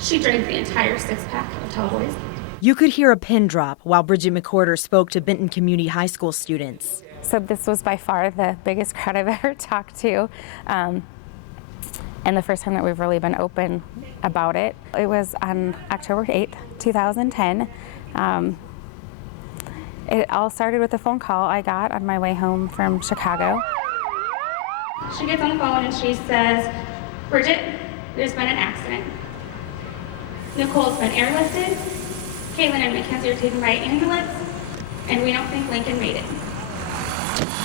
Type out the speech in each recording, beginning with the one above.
She drank the entire six-pack of Tall Boys. You could hear a pin drop while Bridget McWhorter spoke to Benton Community High School students. So this was by far the biggest crowd I've ever talked to. And the first time that we've really been open about it. It was on October 8th, 2010. It all started with a phone call I got on my way home from Chicago. She gets on the phone and she says, "Bridget, there's been an accident. Nicole's been airlifted. Caitlin and Mackenzie are taken by ambulance, and we don't think Lincoln made it."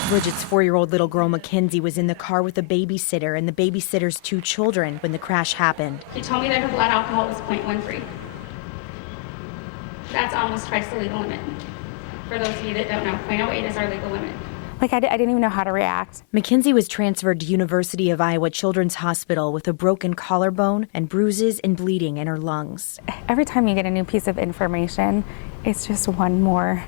Bridget's 4-year-old little girl Mackenzie was in the car with a babysitter and the babysitter's 2 children when the crash happened. She told me that her blood alcohol was 0.13. That's almost twice the legal limit. For those of you that don't know, 0.08 is our legal limit. I didn't even know how to react. Mackenzie was transferred to University of Iowa Children's Hospital with a broken collarbone and bruises and bleeding in her lungs. Every time you get a new piece of information, it's just one more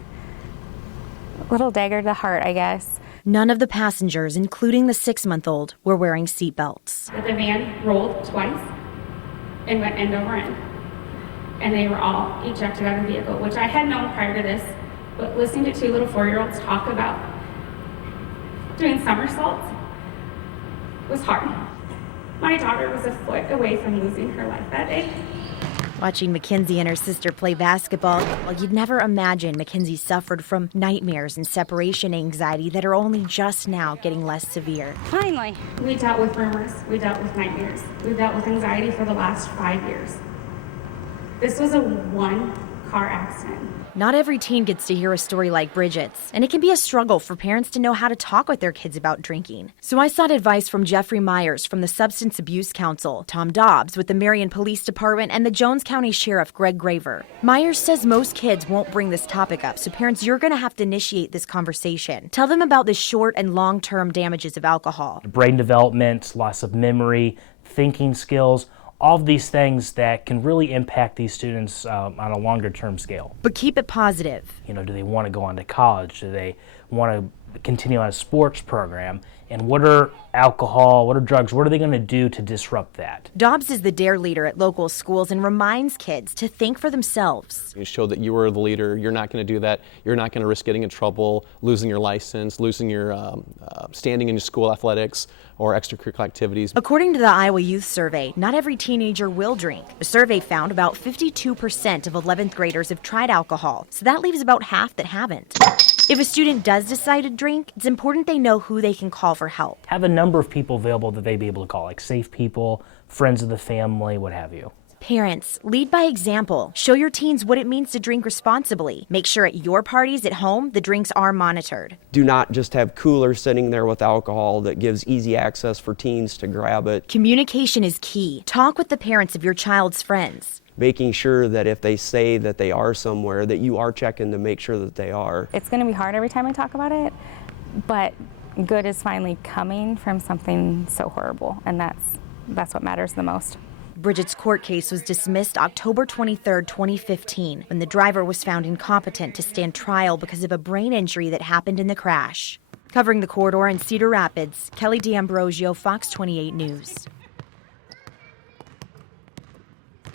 little dagger to the heart, I guess. None of the passengers, including the 6-month-old, were wearing seatbelts. The van rolled twice and went end over end. And they were all ejected out of the vehicle, which I had known prior to this, but listening to 2 little 4-year-olds talk about doing somersaults was hard. My daughter was a foot away from losing her life that day. Watching Mackenzie and her sister play basketball, well, you'd never imagine Mackenzie suffered from nightmares and separation anxiety that are only just now getting less severe. Finally. We dealt with rumors, we dealt with nightmares, we dealt with anxiety for the last 5 years. This was a 1-car accident. Not every teen gets to hear a story like Bridget's, and it can be a struggle for parents to know how to talk with their kids about drinking. So I sought advice from Jeffrey Myers from the Substance Abuse Council, Tom Dobbs with the Marion Police Department, and the Jones County Sheriff Greg Graver. Myers says most kids won't bring this topic up, so parents, you're going to have to initiate this conversation. Tell them about the short and long-term damages of alcohol. Brain development, loss of memory, thinking skills, all of these things that can really impact these students on a longer term scale. But keep it positive. Do they want to go on to college? Do they want to continue on a sports program? And what are alcohol, what are drugs, what are they going to do to disrupt that? Dobbs is the DARE leader at local schools and reminds kids to think for themselves. You show that you are the leader, you're not going to do that, you're not going to risk getting in trouble, losing your license, losing your standing in your school athletics or extracurricular activities. According to the Iowa Youth Survey, not every teenager will drink. The survey found about 52% of 11th graders have tried alcohol, so that leaves about half that haven't. If a student does decide to drink, it's important they know who they can call for help. Have a number of people available that they'd be able to call, like safe people, friends of the family, what have you. Parents, lead by example. Show your teens what it means to drink responsibly. Make sure at your parties at home, the drinks are monitored. Do not just have coolers sitting there with alcohol that gives easy access for teens to grab it. Communication is key. Talk with the parents of your child's friends. Making sure that if they say that they are somewhere, that you are checking to make sure that they are. It's going to be hard every time I talk about it, but good is finally coming from something so horrible, and that's what matters the most. Bridget's court case was dismissed October 23, 2015, when the driver was found incompetent to stand trial because of a brain injury that happened in the crash. Covering the corridor in Cedar Rapids, Kelly D'Ambrosio, Fox 28 News.